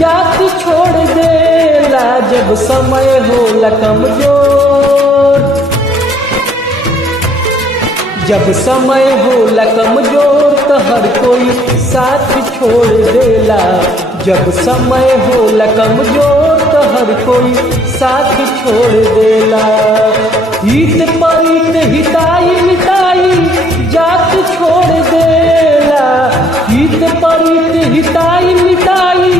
जात छोड़ देला जब समय होला कमजोर। जब समय होला कमजोर तो हर कोई साथ छोड़ देला। जब समय होला कमजोर तो हर कोई साथ छोड़ देला। हित परित हिताई मिताई जात छोड़ देला। हित परित हिताई मिताई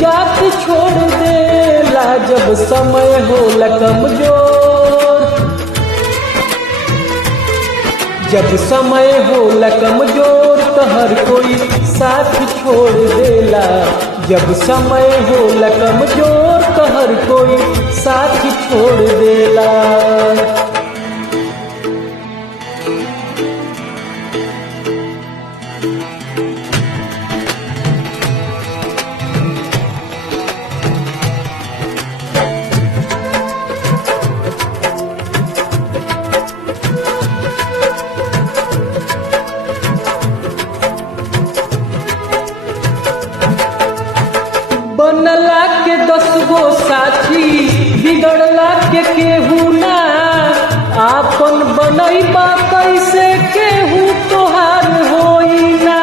जात छोड़ देला जब समय होला कमजोर। जब समय होला कमजोर तो हर कोई साथ छोड़ देला। जब समय होला कमजोर तो हर कोई साथ छोड़ देला। बनला के 10 गो साथी बिगड़ला के केहू ना। आपन बनैबा कैसे केहू तोहार होई ना।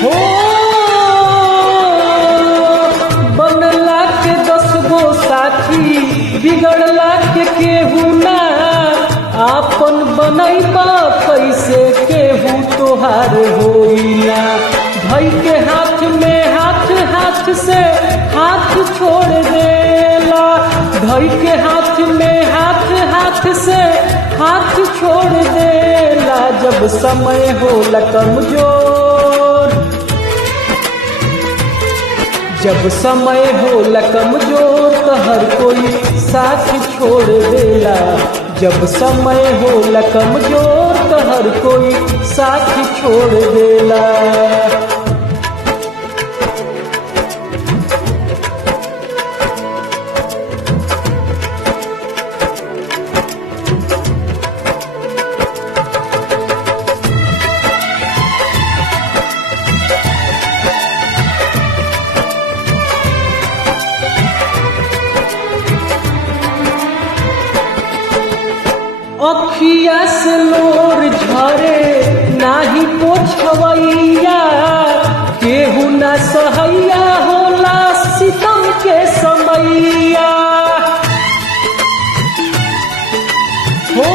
हो बनला के 10 गो साथी बिगड़ला के केहू ना। आपन बनैबा कैसे केहू तोहार होई ना। भाई के हाथ में हाथ हाथ से हाथ छोड़ देला। भाई के हाथ में हाथ हाथ से हाथ छोड़ देला जब समय होला कमजोर। जब समय होला कमजोर तो हर कोई साथ छोड़ देला। जब समय होला कमजोर तो हर कोई साथ छोड़ देला। अखिया से लोर झरे नाही पोछवैया। केहू ना सहैया होला सितम के समैया। हो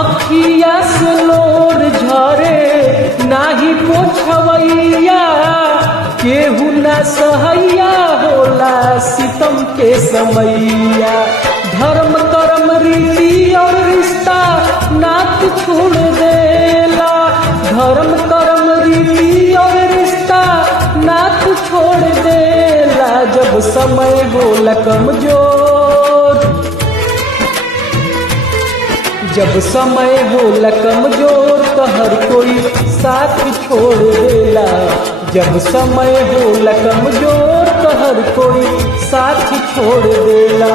अखिया से लोर झरे नाही पोछवैया। केहू ना सहैया होला सितम के समैया। धर्म कर्म रीति और रिश्ता नात छोड़ देला। धर्म कर्म रीति और रिश्ता नात छोड़ देला जब समय होला कमजोर। जब समय होला कमजोर तो हर कोई साथ छोड़ देला। जब समय होला कमजोर तो हर कोई साथ छोड़ देला।